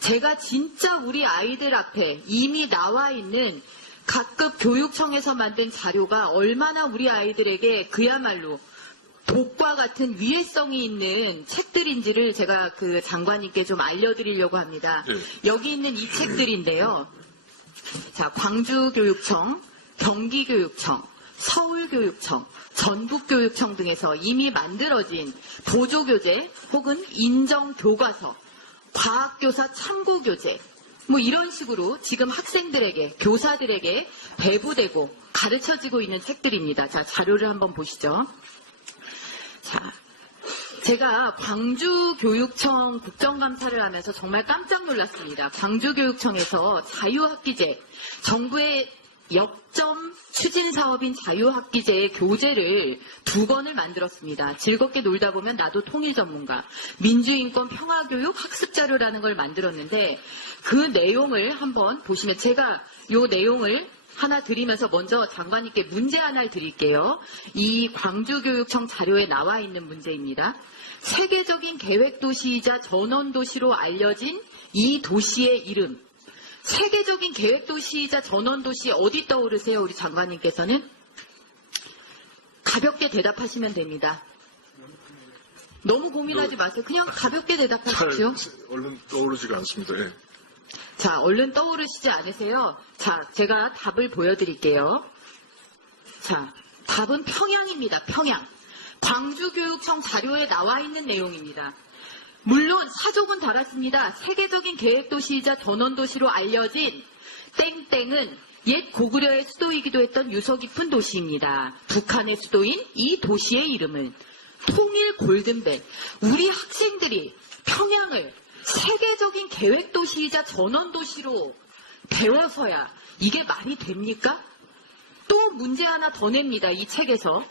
제가 진짜 우리 아이들 앞에 이미 나와 있는 각급 교육청에서 만든 자료가 얼마나 우리 아이들에게 그야말로 독과 같은 위해성이 있는 책들인지를 제가 그 장관님께 좀 알려드리려고 합니다. 네. 여기 있는 이 책들인데요. 자, 광주교육청, 경기교육청, 서울교육청, 전북교육청 등에서 이미 만들어진 보조교재 혹은 인정교과서, 과학교사 참고교재, 뭐 이런 식으로 지금 학생들에게, 교사들에게 배부되고 가르쳐지고 있는 책들입니다. 자, 자료를 한번 보시죠. 자, 제가 광주교육청 국정감사를 하면서 정말 깜짝 놀랐습니다. 광주교육청에서 자유학기제, 정부의 역점 추진 사업인 자유학기제의 교재를 두 권을 만들었습니다. 즐겁게 놀다 보면 나도 통일 전문가, 민주인권 평화교육 학습자료라는 걸 만들었는데 그 내용을 한번 보시면 제가 요 내용을 하나 드리면서 먼저 장관님께 문제 하나를 드릴게요. 이 광주교육청 자료에 나와 있는 문제입니다. 세계적인 계획도시이자 전원도시로 알려진 이 도시의 이름. 세계적인 계획도시이자 전원도시 어디 떠오르세요, 우리 장관님께서는? 가볍게 대답하시면 됩니다. 너무 고민하지 마세요. 그냥 가볍게 잘 대답하십시오. 얼른 떠오르지가 않습니다. 예. 자, 얼른 떠오르시지 않으세요? 자, 제가 답을 보여드릴게요. 자, 답은 평양입니다. 평양. 광주교육청 자료에 나와 있는 내용입니다. 물론 사족은 달았습니다. 세계적인 계획도시이자 전원도시로 알려진 땡땡은 옛 고구려의 수도이기도 했던 유서 깊은 도시입니다. 북한의 수도인 이 도시의 이름은 통일 골든벨. 우리 학생들이 평양을 세계적인 계획도시이자 전원도시로 배워서야 이게 말이 됩니까? 또 문제 하나 더 냅니다. 이 책에서.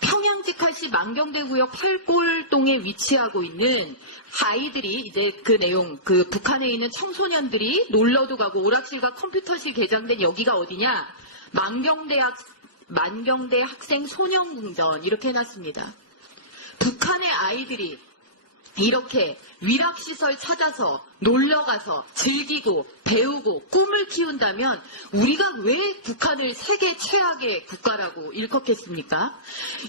평양직할시 만경대구역 팔골동에 위치하고 있는 아이들이 이제 그 내용, 그 북한에 있는 청소년들이 놀러도 가고 오락실과 컴퓨터실 개장된 여기가 어디냐? 만경대학, 만경대 학생 소년궁전 이렇게 해놨습니다. 북한의 아이들이 이렇게 위락시설 찾아서 놀러가서 즐기고 배우고 꿈을 키운다면 우리가 왜 북한을 세계 최악의 국가라고 일컫겠습니까?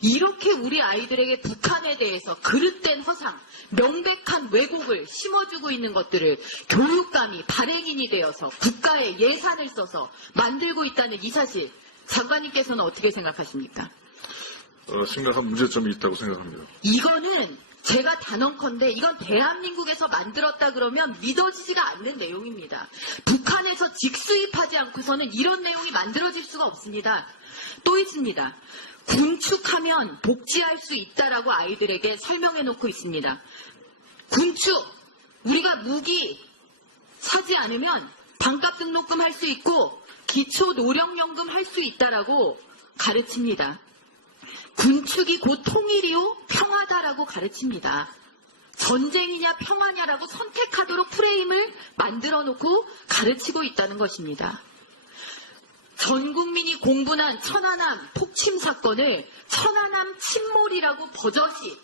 이렇게 우리 아이들에게 북한에 대해서 그릇된 허상, 명백한 왜곡을 심어주고 있는 것들을 교육감이 발행인이 되어서 국가의 예산을 써서 만들고 있다는 이 사실 장관님께서는 어떻게 생각하십니까? 어, 심각한 문제점이 있다고 생각합니다. 이거는 제가 단언컨대 이건 대한민국에서 만들었다 그러면 믿어지지가 않는 내용입니다. 북한에서 직수입하지 않고서는 이런 내용이 만들어질 수가 없습니다. 또 있습니다. 군축하면 복지할 수 있다라고 아이들에게 설명해 놓고 있습니다. 군축, 우리가 무기 사지 않으면 반값 등록금 할 수 있고 기초 노령연금 할 수 있다라고 가르칩니다. 군축이 곧 통일이요 평화다라고 가르칩니다. 전쟁이냐 평화냐라고 선택하도록 프레임을 만들어 놓고 가르치고 있다는 것입니다. 전 국민이 공분한 천안함 폭침 사건을 천안함 침몰이라고 버젓이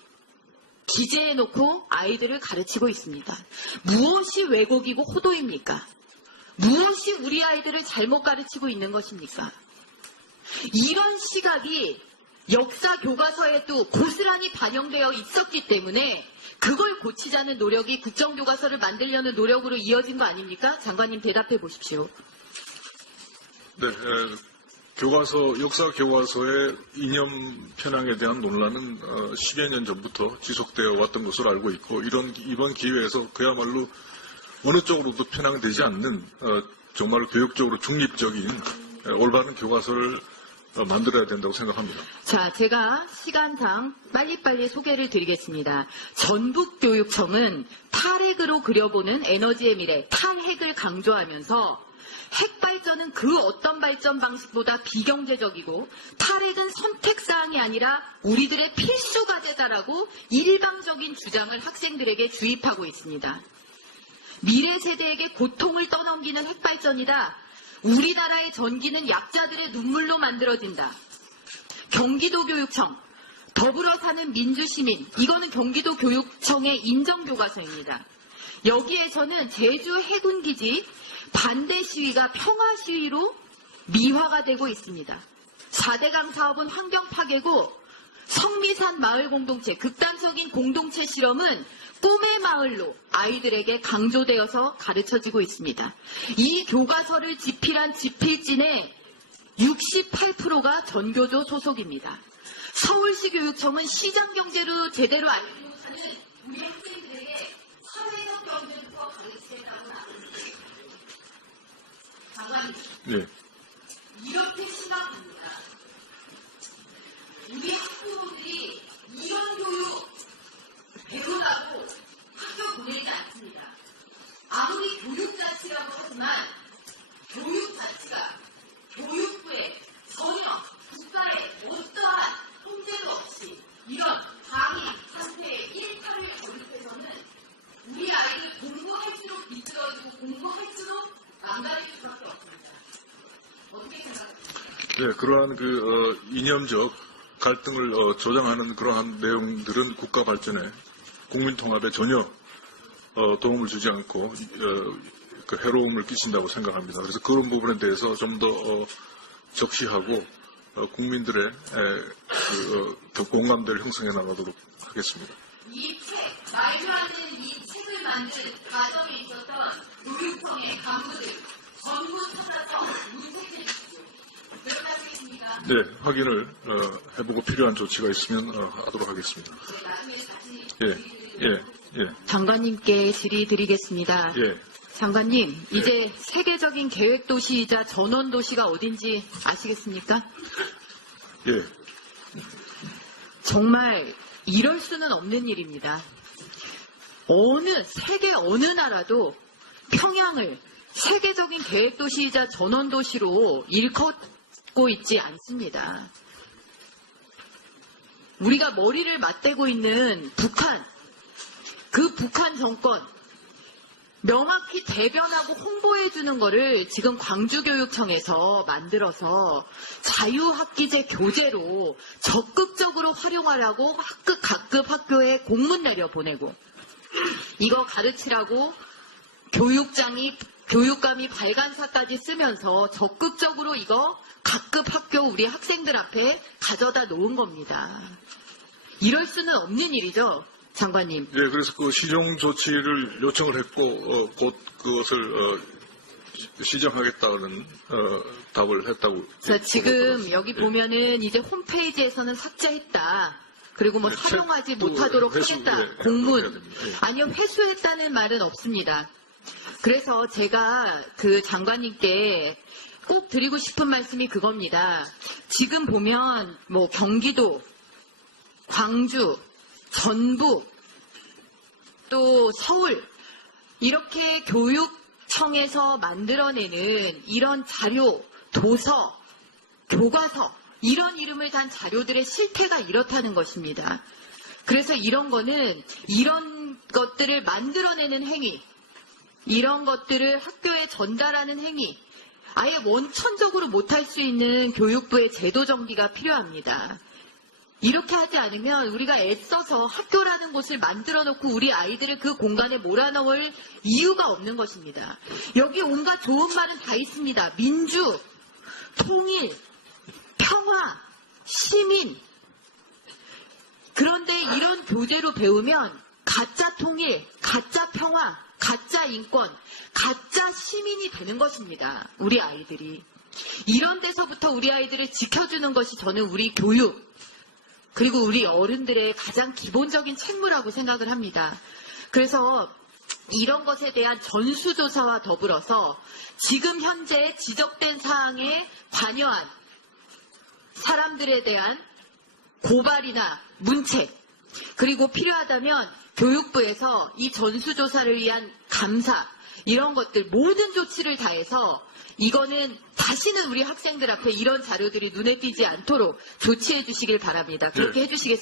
기재해 놓고 아이들을 가르치고 있습니다. 무엇이 왜곡이고 호도입니까? 무엇이 우리 아이들을 잘못 가르치고 있는 것입니까? 이런 시각이 역사 교과서에도 고스란히 반영되어 있었기 때문에 그걸 고치자는 노력이 국정교과서를 만들려는 노력으로 이어진 거 아닙니까? 장관님 대답해 보십시오. 네, 에, 교과서, 역사 교과서의 이념 편향에 대한 논란은 어, 10여 년 전부터 지속되어 왔던 것으로 알고 있고, 이런, 이번 기회에서 그야말로 어느 쪽으로도 편향되지 않는, 어, 정말 교육적으로 중립적인 에, 올바른 교과서를 어, 만들어야 된다고 생각합니다. 자, 제가 시간상 빨리빨리 소개를 드리겠습니다. 전북교육청은 탈핵으로 그려보는 에너지의 미래, 탈핵을 강조하면서 핵 발전은 그 어떤 발전 방식보다 비경제적이고 탈핵은 선택사항이 아니라 우리들의 필수 과제다라고 일방적인 주장을 학생들에게 주입하고 있습니다. 미래 세대에게 고통을 떠넘기는 핵 발전이다. 우리나라의 전기는 약자들의 눈물로 만들어진다. 경기도 교육청, 더불어 사는 민주시민, 이거는 경기도 교육청의 인정교과서입니다. 여기에서는 제주 해군기지 반대 시위가 평화 시위로 미화가 되고 있습니다. 4대강 사업은 환경 파괴고 성미산 마을 공동체, 극단적인 공동체 실험은 꿈의 마을로 아이들에게 강조되어서 가르쳐지고 있습니다. 이 교과서를 집필한 집필진의 68%가 전교조 소속입니다. 서울시 교육청은 시장 경제로 제대로 알지 못하는 우리 학생들에게 사회적 경제부터 가르치겠다고 하는 장관님, 네. 이렇게 심각합니다. 우리 학부모들이 이런 교육 배우라고 학교 보내지 않습니다. 아무리 자치라고 하지만 교육 자치가 교육부에 전혀 국가의 어떠한 통제도 없이 이런 강의 상태에 일탈을 거듭해서는 우리 아이들 공부할수록 비뚤어지고 공부할수록 망가질 수밖에 없습니다. 어떻게 생각하세요? 네, 그러한 그 어, 이념적 갈등을 어, 조장하는 그러한 내용들은 국가 발전에 국민 통합에 전혀 어, 도움을 주지 않고 어, 그 해로움을 끼친다고 생각합니다. 그래서 그런 부분에 대해서 좀더 어, 적시하고 어, 국민들의 에, 그, 어, 더 공감대를 형성해 나가도록 하겠습니다. 이 책, 되는 이 책을 만든 과정에 있었던 교육청의 간부들 전부 찾아서 문책해 주십시오. 네, 확인을 어, 해보고 필요한 조치가 있으면 어, 하도록 하겠습니다. 네, 나중에 다시 예, 예, 예, 장관님께 질의 드리겠습니다. 예. 장관님, 이제 세계적인 계획 도시이자 전원 도시가 어딘지 아시겠습니까? 예, 정말 이럴 수는 없는 일입니다. 어느 세계 어느 나라도 평양을 세계적인 계획 도시이자 전원 도시로 일컫고 있지 않습니다. 우리가 머리를 맞대고 있는 북한, 그 북한 정권 명확히 대변하고 홍보해주는 거를 지금 광주교육청에서 만들어서 자유학기제 교재로 적극적으로 활용하라고 학급, 각급 학교에 공문 내려 보내고 이거 가르치라고 교육장이 교육감이 발간사까지 쓰면서 적극적으로 이거 각급 학교 우리 학생들 앞에 가져다 놓은 겁니다. 이럴 수는 없는 일이죠, 장관님. 예, 그래서 그 시정 조치를 요청을 했고 어, 곧 그것을 어, 시- 시정하겠다는 어, 답을 했다고. 자, 지금 들었습니다. 여기 예. 보면은 이제 홈페이지에서는 삭제했다. 그리고 뭐 네, 사용하지 책도 못하도록 회수, 하겠다. 예, 예, 공문. 예. 아니요, 회수했다는 말은 없습니다. 그래서 제가 그 장관님께 꼭 드리고 싶은 말씀이 그겁니다. 지금 보면 뭐 경기도, 광주, 전북, 또 서울, 이렇게 교육청에서 만들어내는 이런 자료, 도서, 교과서, 이런 이름을 단 자료들의 실태가 이렇다는 것입니다. 그래서 이런 거는 이런 것들을 만들어내는 행위, 이런 것들을 학교에 전달하는 행위, 아예 원천적으로 못할 수 있는 교육부의 제도 정비가 필요합니다. 이렇게 하지 않으면 우리가 애써서 학교라는 곳을 만들어 놓고 우리 아이들을 그 공간에 몰아넣을 이유가 없는 것입니다. 여기 온갖 좋은 말은 다 있습니다. 민주, 통일, 평화, 시민. 그런데 이런 교재로 배우면 가짜 통일, 가짜 평화, 가짜 인권, 가짜 시민이 되는 것입니다. 우리 아이들이. 이런 데서부터 우리 아이들을 지켜주는 것이 저는 우리 교육, 그리고 우리 어른들의 가장 기본적인 책무라고 생각을 합니다. 그래서 이런 것에 대한 전수조사와 더불어서 지금 현재 지적된 사항에 관여한 사람들에 대한 고발이나 문책, 그리고 필요하다면 교육부에서 이 전수조사를 위한 감사, 이런 것들 모든 조치를 다해서 이거는 다시는 우리 학생들 앞에 이런 자료들이 눈에 띄지 않도록 조치해 주시길 바랍니다. 그렇게 네. 해 주시겠습니다.